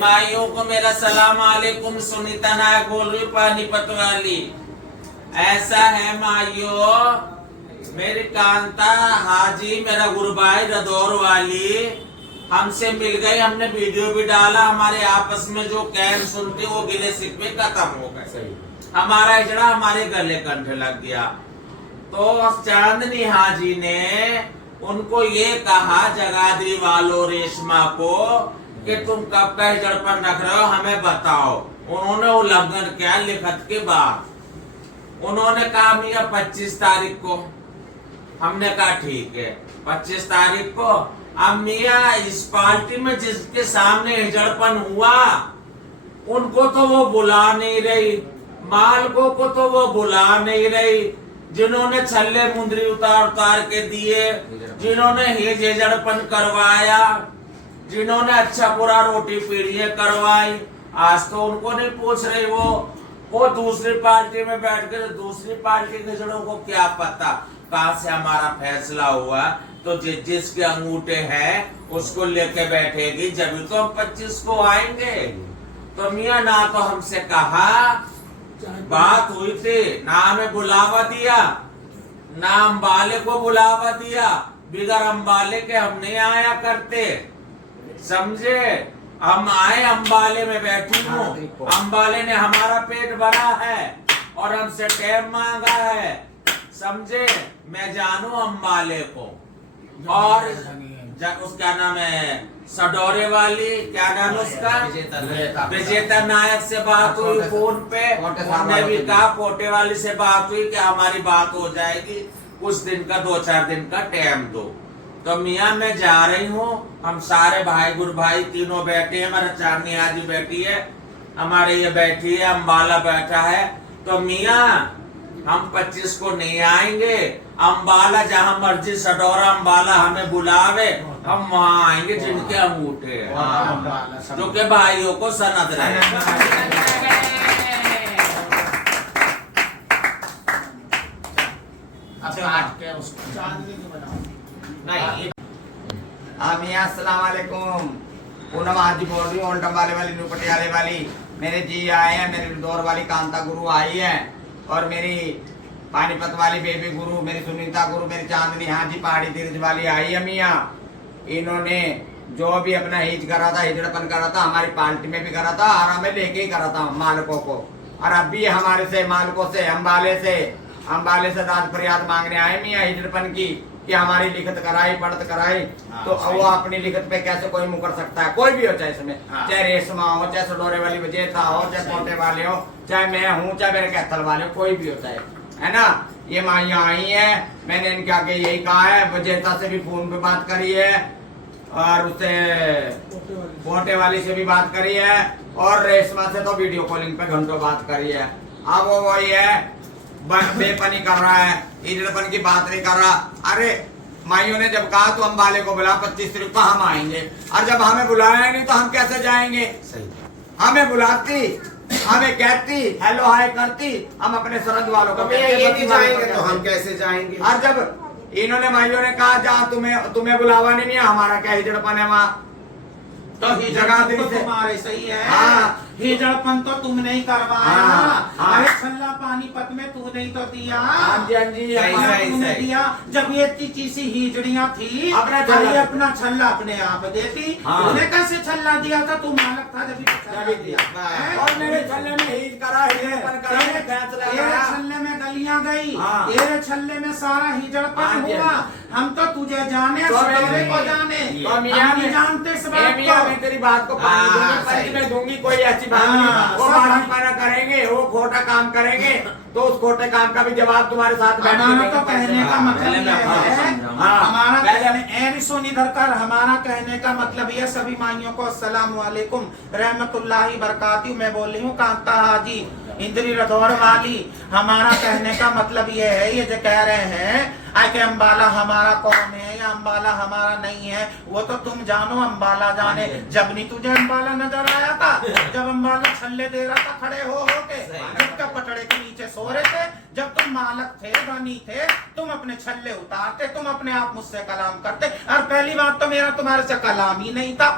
माइयों को मेरा सलाम वालेकुम। सुनीता नायक बोल रही पानीपत वाली। ऐसा है माइयों, मेरी कांता हाजी मेरा गुरु भाई रदौर वाली हमसे मिल गई। हमने वीडियो भी डाला। हमारे आपस में जो कैम सुनते वो गिले शिकवे खत्म हो गए। हमारा हिजड़ा हमारे गले कंठे लग गया। तो चांदनी हाजी ने उनको ये कहा जगाधरी वालों रेशमा को कि तुम कब का हिजड़पन रख रहे हो हमें बताओ। उन्होंने उल्लंघन किया लिखत के बाद। उन्होंने कहा मियां 25 तारीख को। हमने कहा ठीक है 25 तारीख को। अब मियां इस पार्टी में जिसके सामने हिजड़पन हुआ उनको तो वो बुला नहीं रही, मालकों को तो वो बुला नहीं रही, जिन्होंने छल्ले मुंदरी उतार उतार के दिए, जिन्होंने हिजड़पन करवाया, जिन्होंने अच्छा पूरा रोटी पीढ़ियां करवाई, आज तो उनको नहीं पूछ रही। वो दूसरी पार्टी में बैठ के दूसरी पार्टी के हिजड़ों को क्या पता कहां से हमारा फैसला हुआ। तो जिसके अंगूठे हैं उसको लेके बैठेगी जब तो हम 25 को आएंगे। तो मियां ना तो हमसे कहा बात हुई थी, ना हमें बुलावा दिया, ना अम्बाले को बुलावा दिया। बिगर अम्बाले के हम नहीं आया करते, समझे। हम आए अम्बाले में बैठी हूँ, अम्बाले ने हमारा पेट भरा है और हमसे टाइम मांगा है, समझे। मैं जानू अम्बाले को। और उसका नाम है सडोरे वाली, क्या नाम उसका, विजेता नायक से बात हुई फोन पे। हमने भी कहा पोटे वाली से बात हुई कि हमारी बात हो जाएगी, कुछ दिन का 2-4 दिन का टाइम दो। तो मियां मैं जा रही हूँ, हम सारे भाई गुरु भाई तीनों बैठे हैं। हमारा चांदनी हाजी बैठी है, हमारे ये बैठी है, अम्बाला बैठा है। तो मियां हम 25 को नहीं आएंगे, अम्बाला जहाँ मर्जी सडोरा अम्बाला हमें बुलावे हम वहाँ आएंगे जिनके अंगूठे हैं, जो के भाइयों को सनद रहे। अस्सलाम वालेकुम। पूनम हाजी बोल रही हूँ, अम्बाले वाली न्यू पटियाले वाली। मेरे जी आए हैं, मेरी दौर वाली कांता गुरु आई है, और मेरी पानीपत वाली बेबी गुरु, मेरी सुनीता गुरु, मेरी चांदनी हाजी पहाड़ी तीर्थ वाली आई है। मियाँ इन्होंने जो भी अपना हिज करा था, हिजड़पन करा था, हमारी पार्टी में भी करा था और हमें लेके ही करा था मालकों को। और अब भी हमारे से मालकों से अम्बाले से दाद फरियाद मांगने आए मियाँ हिजड़पन की कि हमारी लिखत कराई पढ़त कराई। तो वो अपनी लिखत पे कैसे कोई मुकर सकता है, कोई भी हो, चाहे इसमें चाहे रेशमा हो, चाहे सडोरे वाली विजेता हो, चाहे पोटे वाले हो, चाहे मैं हूँ, चाहे मेरे कैथल वाले हो, कोई भी होता है ना। ये माइयाँ आई है, मैंने इनके आगे यही कहा है। विजेता से भी फोन पे बात करी है और उससे पोटे वाली से भी बात करी है और रेशमा से तो वीडियो कॉलिंग पे घंटों बात करी है। अब वो वही है, बेपनी कर रहा है, हिजड़पन की बात नहीं कर रहा। अरे माइयों ने जब कहा तो अम्बाले को बुला 25 तारीख को हम आएंगे, और जब हमें बुलाया नहीं तो हम कैसे जाएंगे। हमें बुलाती, हमें कहती, हेलो हाय करती, हम अपने सरहद वालों को नहीं जाएंगे तो हम कैसे जाएंगे। और जब इन्होंने माइयों ने कहा जहाँ तुम्हें बुलावा नहीं है, हमारा क्या हिजड़पन है वहाँ। तो हिजड़पन तो तुम्हारे सही है। हाँ। हिजड़पन तो तुमने ही करवाया। हाँ। अरे छल्ला पानीपत में तूने ही तो दिया। हाँ जी, हाँ जी, तूने दिया। जब ये चीची हिजड़ियाँ थी अपना छल्ला अपने आप देती। तूने कैसे छल्ला दिया था, तू मालक था जब दिया। और मेरे छल्ले में हिज करा, तेरे छल्ले में गलियां गई, तेरे छल्ले में सारा हिजड़पन हुआ। हम तो तुझे जाने, सडोरे को जाने, हम नहीं जानते इस बात को। मैं तेरी बात को पानी दूंगी, कोई ऐसी बात नहीं। वो बात करेंगे, वो खोटा काम करेंगे तो उस खोटे काम का भी जवाब तुम्हारे साथ हमारा तो कहने का मतलब ये है, हमारा सोनी धरकर हमारा कहने का मतलब ये। सभी माइयों को अस्सलाम वालेकुम रहमतुल्लाहि बरकातहू। मैं बोल रही हूँ कांता हाजी इंद्री रदौर वाली। हमारा कहने का मतलब ये है, ये जो कह रहे हैं आके अम्बाला हमारा कौन है, ये अम्बाला हमारा नहीं है, वो तो तुम जानो, अम्बाला जाने। जब नहीं तुझे अम्बाला नजर आया था, जब अम्बाला छल्ले दे रहा था खड़े हो के, जब तक पटड़े के नीचे सो रहे थे, जब तुम मालक थे, बनी थे, तुम अपने छल्ले उतारते, तुम अपने आप मुझसे कलाम करते। और पहली बात तो मेरा तुम्हारे से कलाम ही नहीं था।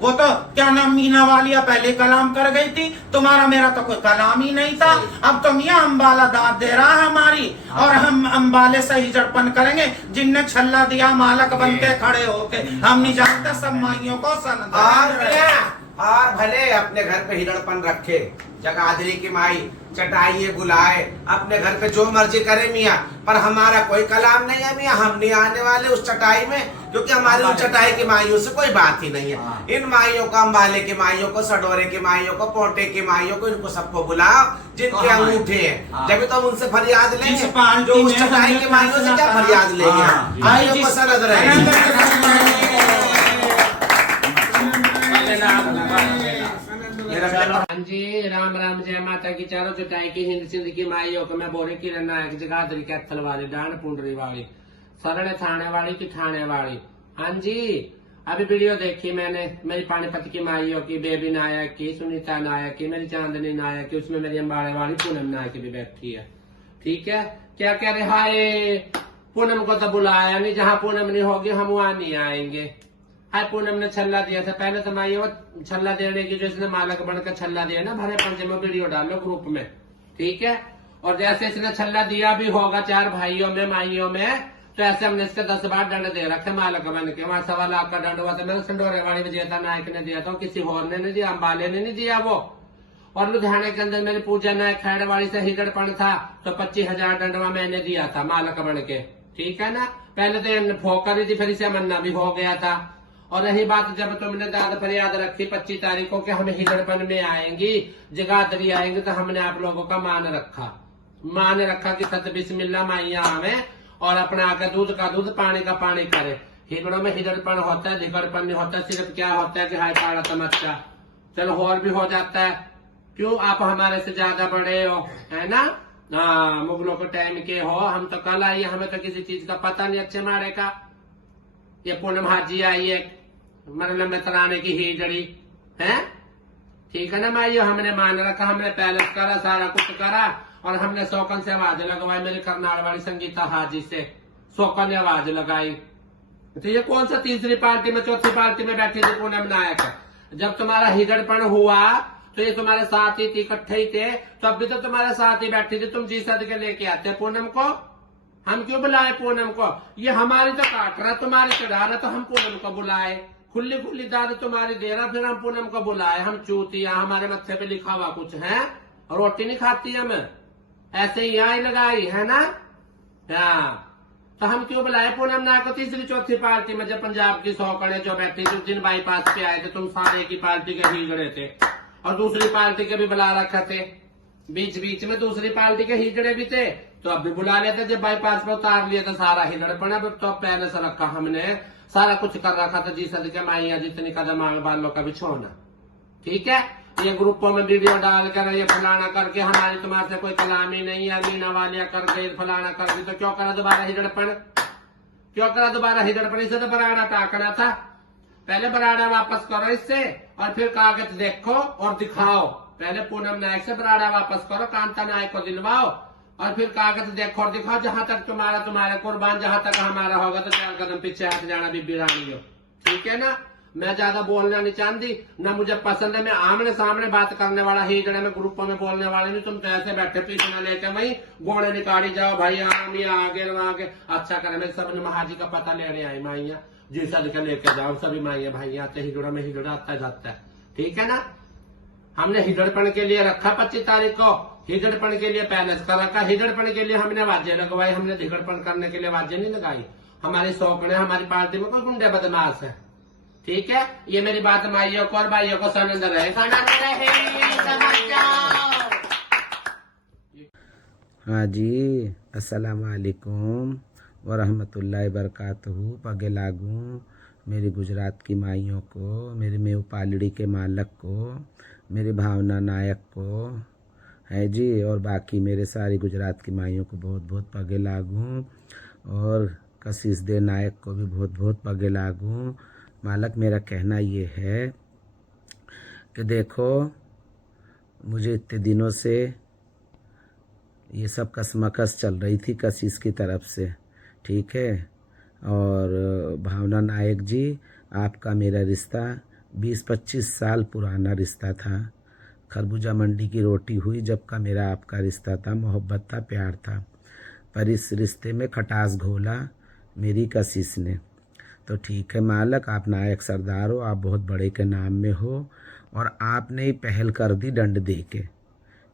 वो तो क्या नाम मीना वालिया पहले कलाम कर गई थी, तुम्हारा मेरा तो कोई कलाम ही नहीं था। अब तो मियाँ अम्बाला दाद दे रहा है हमारी, और हम अम्बाले से ही जड़पन करेंगे। जिनने छल्ला दिया मालक बन के खड़े होके, हम नहीं जानते सब माइयों को सन। और भले अपने घर पे हिजड़पन रखे, जगाधरी की माई चटाइए बुलाए, अपने घर पे जो मर्जी करे मियाँ, पर हमारा कोई कलाम नहीं है मियाँ। हम नहीं आने वाले उस चटाई में, क्योंकि हमारी उस चटाई की माइयों से कोई बात ही नहीं है। इन माइयों को, अम्बाले की माइयों को, सडोरे की माइयों को, पोटे की माइयों को, इनको सबको बुलाओ जिनके अंगूठे हैं। जब तो उनसे फरियाद लेंगे, जो उस चटाई की माइयों से क्या फरियाद लेंगे, माइयों को सनद रहे। हाँ जी, राम राम, जय माता की। चारों चटाई की हिंद सिंध की माइयों को मैं बोरे की नायक, जगाधरी कैथल वाली, डांड पुंडरी वाली, सरणे थाने वाली की ठाणे वाली। हाँ जी, अभी वीडियो देखी मैंने मेरी पानीपत की माइयों की, बेबी नायक की, सुनीता नायक की, मेरी चांदनी नायक की, उसमें मेरी अम्बाड़े वाली पूनम नायक भी बैठी है। ठीक है, क्या कह रहे, हाय पूनम को तो बुलाया नहीं, जहाँ पूनम नहीं होगी हम वहाँ नहीं आएंगे। हाय पूनम ने छल्ला दिया था, पहले तो माइयों छल्ला देने की, जो इसने मालक बनकर छल्ला दिया ना, भरे पंजे में वीडियो डालो ग्रुप में। ठीक है, और जैसे इसने छल्ला दिया भी होगा 4 भाइयों में, माइयों में, तो ऐसे हमने इसके 10 बार दंड दे रखे मालक बन के। वहां 1.25 लाख का दंड हुआ था, मैंने संडोरे वाली विजेता नायक ने दिया था, किसी और ने नहीं दिया, अम्बाले ने नहीं दिया वो। और लुधियाना के अंदर मेरी पूजा नायक खैड़ वाली से हिजड़पन था, तो 25,000 दंडवा मैंने दिया था मालक बन के। ठीक है ना, पहले तो फोकर थी, फिर इसे मन्ना भी हो गया था। और रही बात, जब तुमने दाद फरियाद रखी 25 तारीख को कि हम हिजड़पन में आएंगी, जगाधरी आएंगे, तो हमने आप लोगों का मान रखा कि सत बिस्मिल्लाह माइया हमें, और अपना आके दूध का दूध, पानी का पानी करे। हिजड़ों में हिजड़पन होता है, धिगड़पन नहीं होता। सिर्फ क्या होता है कि हाय पाड़ा तमच्चा, चलो और भी हो जाता है। क्यों, आप हमारे से ज्यादा बड़े हो, है ना। हाँ, मुगलों के टाइम के हो, हम तो कल आइए, हमें तो किसी चीज का पता नहीं अच्छे मारे का। ये पूनम हाजी आई है, मतलब में तराने की हिजड़ी है। ठीक है ना माइयो, हमने मान रखा, हमने पैलेस करा, सारा कुछ करा, और हमने शौकन से आवाज लगवाई, मेरी करनाल वाली संगीता हाजी से शौकन ने आवाज लगाई। तो ये कौन सा तीसरी पार्टी में, चौथी पार्टी में बैठी थी पूनम नायक। जब तुम्हारा हिजड़पन हुआ तो ये तुम्हारे साथ ही थी, इकट्ठे ही थे, तो अब भी तो तुम्हारे साथ ही बैठी थी। तुम जी सद के लेके आते पूनम को, हम क्यों बुलाए पूनम को। ये हमारी तो काट रहा, तुम्हारी चढ़ा रहा, तो हम पूनम को बुलाए। खुली खुली दाद तुम्हारी दे रहा, फिर हम पूनम को बुलाए। हम चूतिया, हमारे मत्थे पे लिखा हुआ कुछ है, रोटी नहीं खाती हम, ऐसे ही यहाँ लगाई है ना। तो हम क्यों बुलाए पूनम नायक को तीसरी चौथी पार्टी में। जब पंजाब की सौकड़े जो बैठी थी, जिन बाईपास पे आए थे, तुम सारे की पार्टी के हिजड़े थे, और दूसरी पार्टी के भी बुला रखा थे, बीच बीच में दूसरी पार्टी के हिजड़े भी थे, तो अब भी बुला लेते। जब बाईपास पे उतार लिए तो सारा हिजड़पन, अब तो पहले से रखा हमने, सारा कुछ कर रखा था। जी सद के माइया जितनी कदम आगे बालों का बिछोना। ठीक है, ये ग्रुपों में वीडियो डाल कर, ये फलाना करके, हमारी तुम्हारे से कोई कलाम ही नहीं है, मीना वालिया कर गई, फलाना कर गई, तो क्यों करा दोबारा हिजड़पन, क्यों करा दोबारा हिजड़पन। इसे तो बराड़ा टाकना था, पहले बराड़ा वापस करो इससे, और फिर कागज देखो और दिखाओ। पहले पूनम नायक से बराड़ा वापस करो, कांता नायक को दिलवाओ, और फिर कागज देखो और दिखाओ। जहां तक तुम्हारे कुर्बान, जहां तक हमारा होगा, तो 4 कदम पीछे हट जाना बीबी रानी हो। ठीक है ना, मैं ज्यादा बोलना नहीं चाहती, ना मुझे पसंद है। मैं आमने सामने बात करने वाला हिजड़े में, ग्रुपों में बोलने वाले नहीं। तुम तो ऐसे बैठे पीछे ना लेके वही गोड़े निकाली जाओ, भाई आम या आगे आगे। अच्छा करे, मैं सब महाजी का पता लेने आई माइया, जी सद के लेके जाओ, सभी माइया भाई आते, हिजड़ा में हिजड़ा आता जाता है। ठीक है ना, हमने हिजड़पन के लिए रखा 25 तारीख को, हिजड़पन के लिए पैलेस का रखा, हिजड़पन के लिए हमने वाद्य लगवाई, हमने धिगड़पन करने के लिए वाद्य नहीं लगाई। हमारी शौकड़े, हमारी पार्टी में कोई गुंडे बदमाश है। ठीक है, ये मेरी बात माइयों को और भाइयों को सनंद रहे। हाँ जी, अस्सलाम वालेकुम वरहमतुल्लाहि बरकातहू। पगे लागू मेरी गुजरात की माइयों को, मेरी मेव पालड़ी के मालक को, मेरी भावना नायक को है जी, और बाकी मेरे सारी गुजरात की माइयों को बहुत बहुत पगे लागू। और कशिश दे नायक को भी बहुत बहुत पगे लागूं। मालक मेरा कहना ये है कि देखो मुझे इतने दिनों से ये सब कसमकस चल रही थी कशिश की तरफ से, ठीक है। और भावना नायक जी, आपका मेरा रिश्ता 20-25 साल पुराना रिश्ता था। खरबूजा मंडी की रोटी हुई जब का मेरा आपका रिश्ता था, मोहब्बत था, प्यार था। पर इस रिश्ते में खटास घोला मेरी कशिश ने। तो ठीक है मालक, आप नायक सरदार हो, आप बहुत बड़े के नाम में हो और आपने ही पहल कर दी दंड दे के,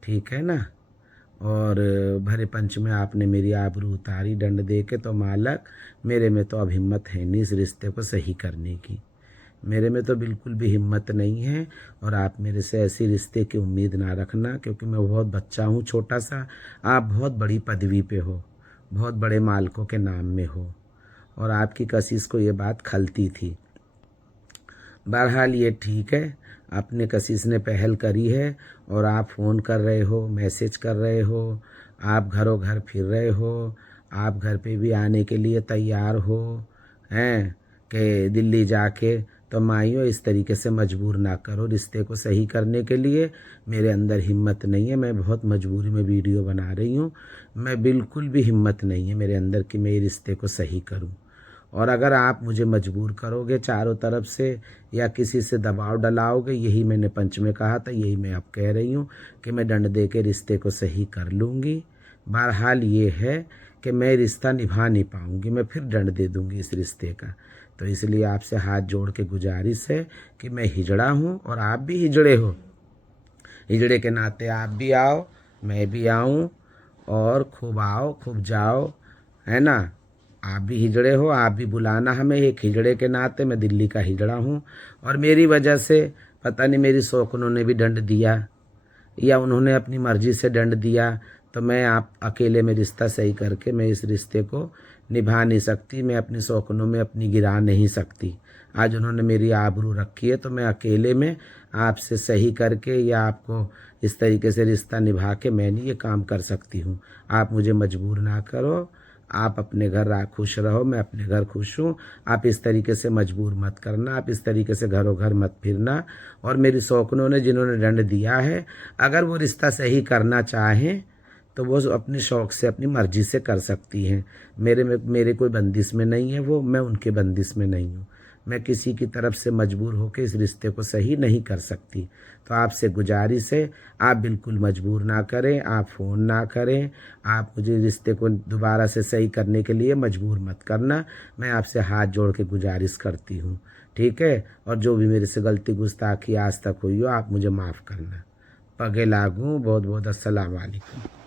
ठीक है ना। और भरे पंच में आपने मेरी आबरू उतारी दंड दे के। तो मालक मेरे में तो अब हिम्मत है नहीं इस रिश्ते को सही करने की, मेरे में तो बिल्कुल भी हिम्मत नहीं है। और आप मेरे से ऐसी रिश्ते की उम्मीद ना रखना, क्योंकि मैं बहुत बच्चा हूँ, छोटा सा। आप बहुत बड़ी पदवी पे हो, बहुत बड़े मालकों के नाम में हो, और आपकी कशिश को ये बात खलती थी। बहरहाल ये ठीक है, अपने कशिश ने पहल करी है और आप फ़ोन कर रहे हो, मैसेज कर रहे हो, आप घरों घर फिर रहे हो, आप घर पे भी आने के लिए तैयार हो हैं कि दिल्ली जाके। तो माइयों इस तरीके से मजबूर ना करो रिश्ते को सही करने के लिए। मेरे अंदर हिम्मत नहीं है, मैं बहुत मजबूरी में वीडियो बना रही हूँ। मैं बिल्कुल भी हिम्मत नहीं है मेरे अंदर कि मैं रिश्ते को सही करूँ। और अगर आप मुझे मजबूर करोगे चारों तरफ से या किसी से दबाव डलाओगे, यही मैंने पंच में कहा था, यही मैं अब कह रही हूँ कि मैं दंड दे के रिश्ते को सही कर लूँगी। बहरहाल ये है कि मैं रिश्ता निभा नहीं पाऊँगी, मैं फिर दंड दे दूँगी इस रिश्ते का। तो इसलिए आपसे हाथ जोड़ के गुजारिश है कि मैं हिजड़ा हूँ और आप भी हिजड़े हो, हिजड़े के नाते आप भी आओ, मैं भी आऊँ, और खूब आओ खूब जाओ, है ना। आप भी हिजड़े हो, आप भी बुलाना हमें। एक हिजड़े के नाते मैं दिल्ली का हिजड़ा हूँ, और मेरी वजह से पता नहीं मेरी शौकनों ने भी दंड दिया या उन्होंने अपनी मर्ज़ी से दंड दिया, तो मैं आप अकेले में रिश्ता सही करके मैं इस रिश्ते को निभा नहीं सकती, मैं अपनी शौकनों में अपनी गिरा नहीं सकती। आज उन्होंने मेरी आबरू रखी है, तो मैं अकेले में आपसे सही करके या आपको इस तरीके से रिश्ता निभा के मैं नहीं ये काम कर सकती हूँ। आप मुझे मजबूर ना करो, आप अपने घर खुश रहो, मैं अपने घर खुश हूँ। आप इस तरीके से मजबूर मत करना, आप इस तरीके से घरों घर मत फिरना। और मेरी शौकनों ने जिन्होंने दंड दिया है, अगर वो रिश्ता सही करना चाहें तो वो अपने शौक़ से अपनी मर्ज़ी से कर सकती हैं। मेरे कोई बंदिश में नहीं है वो, मैं उनके बंदिश में नहीं हूँ। मैं किसी की तरफ से मजबूर होकर इस रिश्ते को सही नहीं कर सकती। तो आपसे गुजारिश है, आप बिल्कुल मजबूर ना करें, आप फ़ोन ना करें, आप मुझे रिश्ते को दोबारा से सही करने के लिए मजबूर मत करना। मैं आपसे हाथ जोड़ के गुजारिश करती हूँ, ठीक है। और जो भी मेरे से गलती गुस्ताखी आज तक हुई हो, आप मुझे माफ़ करना। पगे लागूं। बहुत बहुत अस्सलाम वालेकुम।